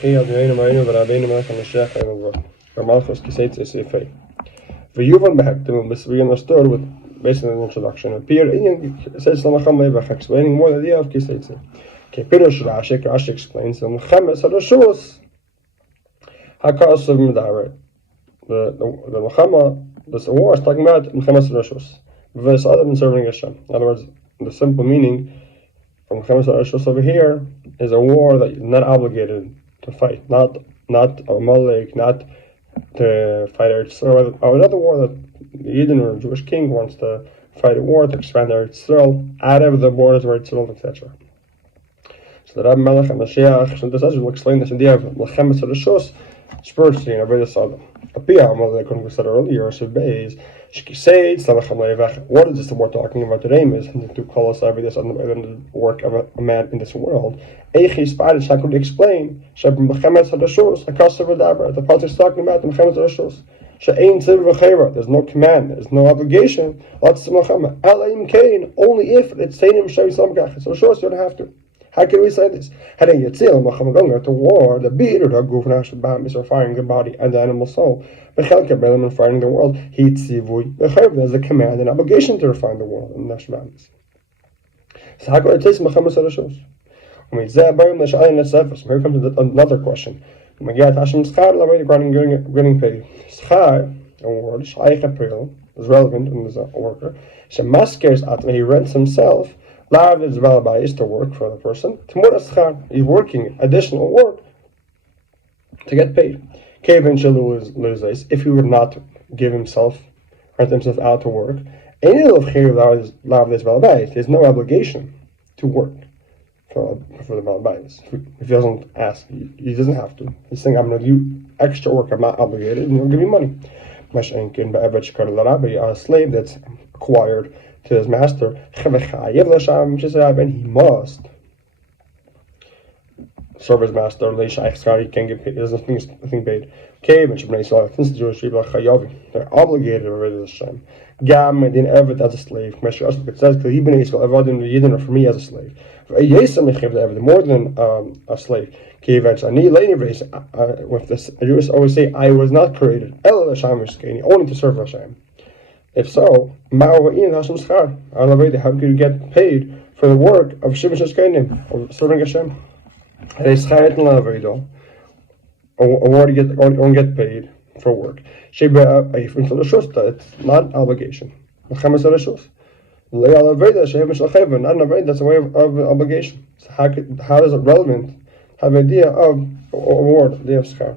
אדוננו מורנו ורבינו המשיח Dvar Malchus sicha. This we understood with based on the introduction. It says explaining more the idea of Taitzai. Rashi explains the war is talking about serving Hashem. In other words, the simple meaning from over here is a war that you're not obligated to fight, not a Malek, not to fight Eretz, or another war that the Eden or Jewish king wants to fight a war to expand Eretz out of the borders of Eretz, etc. So the Rebbe Melech and Mashiach Shlit will explain this idea of Melchemes Rishos spiritually in a very solid. Like we said earlier, what is this the word talking about? The name is to call us every this on the work of a man in this world. How could explain the Pasuk is talking about the Melchemes Rishos? There's no command, there's no obligation. Only if it's Seinim Shavi. So you don't have to. How can we say this? Going to war, the beat or the goof is firing the body and the animal soul. But and firing the world. There's a command and obligation to refine the world in Nashbamis. So how can I taste Melchemes Rishos? Here comes another question. Getting paid. A word, is relevant and is a worker. He rents himself. Is to work for the person. He's working additional work to get paid. If he would not give himself, rent himself out to work, there's no obligation to work for the Balabais. If he doesn't ask, he doesn't have to. He's saying, I'm going to do extra work, I'm not obligated, and he'll give me money. A slave that's acquired to his master, and he must serve his master. He can't get paid. There's nothing paid. Since the Jewish people are obligated to Hashem. As a slave. It says, for me as a slave. More than a slave. With this, Jews always say, I was not created only to serve Hashem. If so, how could you get paid for the work of serving Hashem? Or get paid for work. It's not an obligation. Not an obligation, that's a way of obligation. So how is it relevant? Have an idea of a reward, the idea of schar.